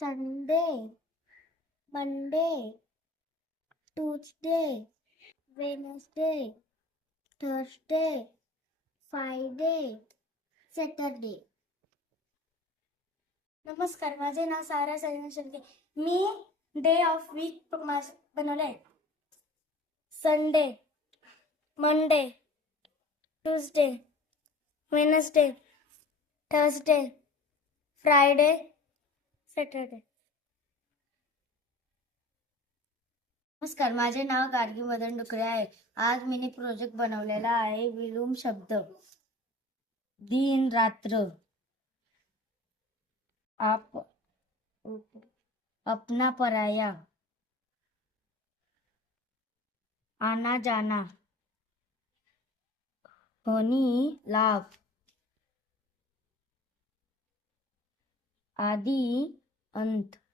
Sunday, Monday, Tuesday, Wednesday, Thursday, Friday, Saturday. नमस्कार, माझे नाव सारा सैन शिंदे. मी डे ऑफ वीक बनवलंय. Sunday, Monday, Tuesday, Wednesday, Thursday, Friday, Saturday. नमस्कार, माझे नाव गार्गी मदन डुकरे आहे. आज मी प्रोजेक्ट बनवलेला आहे विलोम शब्द. दिन रात्र, आप, अपना पराया, आना जाना, हानि लाभ, आदि अंत.